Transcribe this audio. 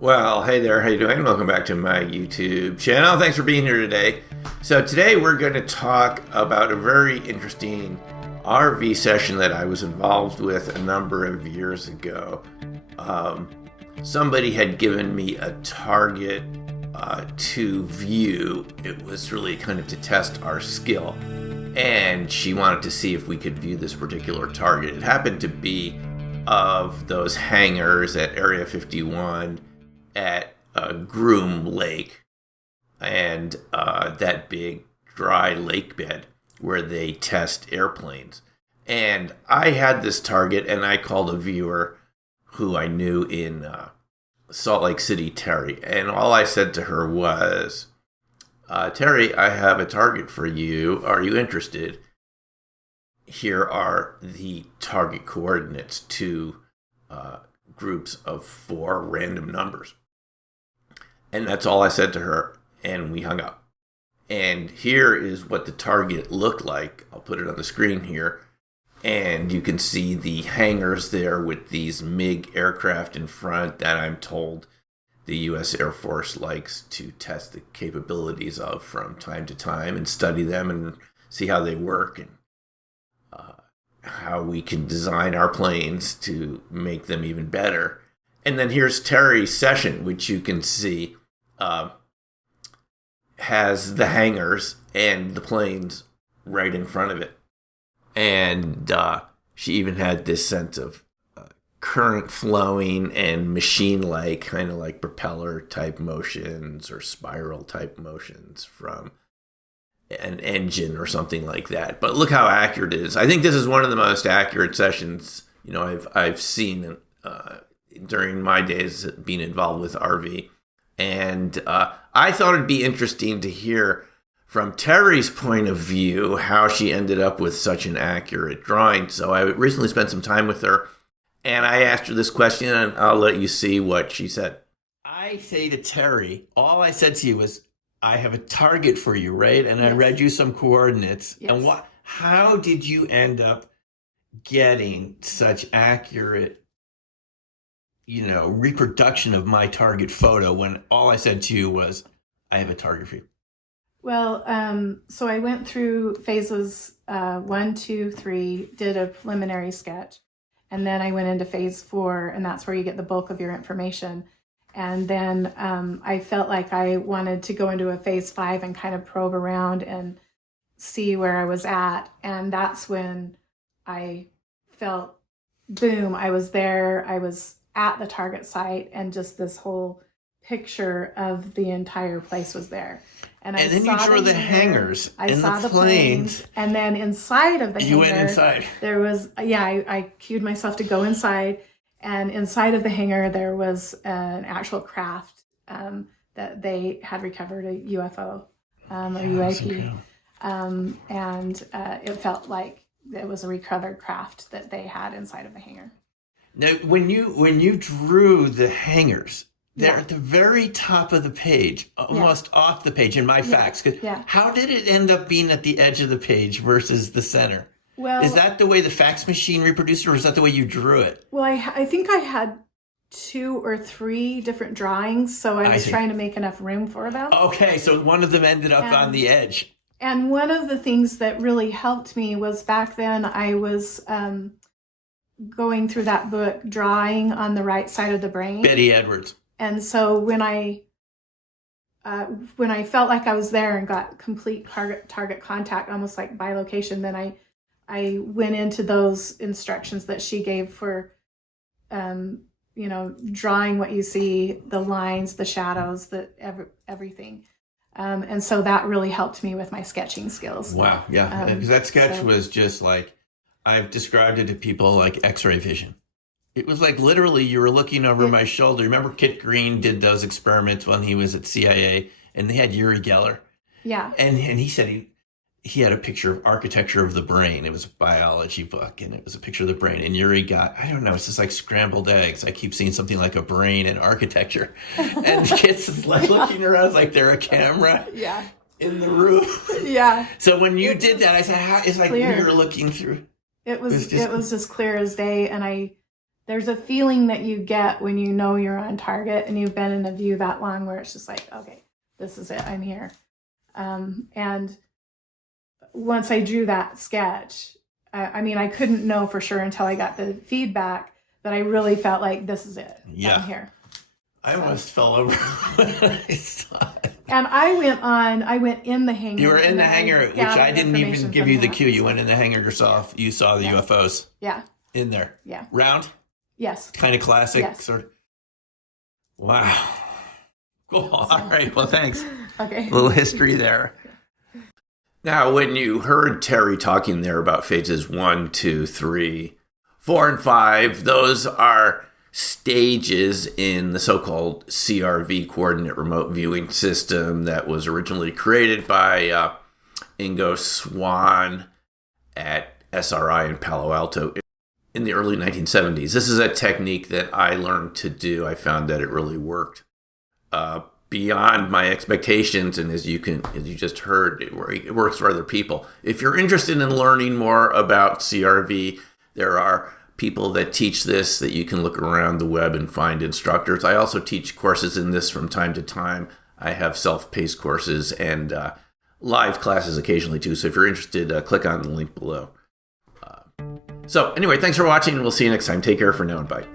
Well, hey there, how you doing? Welcome back to my YouTube channel. Thanks for being here today. So today we're going to talk about a very interesting RV session that I was involved with a number of years ago. Somebody had given me a target to view. It was really kind of to test our skill. And she wanted to see if we could view this particular target. It happened to be of those hangars at Area 51 at Groom Lake and that big dry lake bed where they test airplanes. And I had this target, and I called a viewer who I knew in Salt Lake City, Teri. And all I said to her was, Teri, I have a target for you. Are you interested? Here are the target coordinates to groups of 4 random numbers. And that's all I said to her, and we hung up. And here is what the target looked like. I'll put it on the screen here. And you can see the hangars there with these MiG aircraft in front that I'm told the U.S. Air Force likes to test the capabilities of from time to time and study them and see how they work and how we can design our planes to make them even better. And then here's Teri's session, which you can see has the hangars and the planes right in front of it. And she even had this sense of current flowing and machine-like, kind of like propeller-type motions or spiral-type motions from an engine or something like that. But look how accurate it is. I think this is one of the most accurate sessions I've seen during my days being involved with RV. And I thought it'd be interesting to hear from Teri's point of view how she ended up with such an accurate drawing. So I recently spent some time with her, and I asked her this question, and I'll let you see what she said. I say to Teri, all I said to you was, I have a target for you, right? And yes. I read you some coordinates. Yes. And how did you end up getting such accurate, reproduction of my target photo when all I said to you was, I have a target for you? Well, so I went through phases 1, 2, 3, did a preliminary sketch, and then I went into phase 4, and that's where you get the bulk of your information. And then I felt like I wanted to go into a phase 5 and kind of probe around and see where I was at. And that's when I felt, boom, I was there. I was at the target site, and just this whole picture of the entire place was there. And then you drew the hangars and the planes. And then inside of the hangar, you went inside. There was, I cued myself to go inside. And inside of the hangar, there was an actual craft that they had recovered, a UFO or UAP. And it felt like it was a recovered craft that they had inside of the hangar. Now, when you drew the hangars, they're at the very top of the page, almost off the page in my facts. How did it end up being at the edge of the page versus the center? Well, is that the way the fax machine reproduced it, or is that the way you drew it? Well, I think I had 2 or 3 different drawings, so I was trying to make enough room for them. Okay, so one of them ended up on the edge. And one of the things that really helped me was back then I was going through that book, drawing on the right side of the brain. Betty Edwards. And so when I felt like I was there and got complete target contact, almost like by location, then I went into those instructions that she gave for, drawing what you see, the lines, the shadows, everything. And so that really helped me with my sketching skills. Wow. Yeah. Because that sketch was just like, I've described it to people like X-ray vision. It was like literally you were looking over my shoulder. Remember Kit Green did those experiments when he was at CIA, and they had Uri Geller. Yeah. And he said he had a picture of architecture of the brain. It was a biology book, and it was a picture of the brain. And Yuri got, I don't know, it's just like scrambled eggs. I keep seeing something like a brain and architecture. And the kids like looking around like they're a camera in the room. Yeah. So when you did that, I said, it's like we were looking through. It was just clear as day. And there's a feeling that you get when you know you're on target and you've been in a view that long where it's just like, okay, this is it, I'm here. And once I drew that sketch, I mean, I couldn't know for sure until I got the feedback that I really felt like this is it. Yeah. I'm here. I almost fell over when I saw it. And I went in the hangar. You were in the hangar, which I didn't even give you the cue. You went in the hangar yourself. You saw the UFOs. Yeah. In there. Yeah. Round? Yes. Kind of classic, yes. sort of. Wow. Cool. All right. Well, thanks. Okay. A little history there. Now, when you heard Teri talking there about phases 1, 2, 3, 4, and 5, those are stages in the so-called CRV, Coordinate Remote Viewing System, that was originally created by Ingo Swann at SRI in Palo Alto in the early 1970s. This is a technique that I learned to do. I found that it really worked beyond my expectations, and as you just heard, it works for other people. If you're interested in learning more about CRV, there are people that teach this that you can look around the web and find instructors. I also teach courses in this from time to time. I have self-paced courses and live classes occasionally too. So if you're interested, click on the link below. So anyway, thanks for watching, and we'll see you next time. Take care for now, and bye.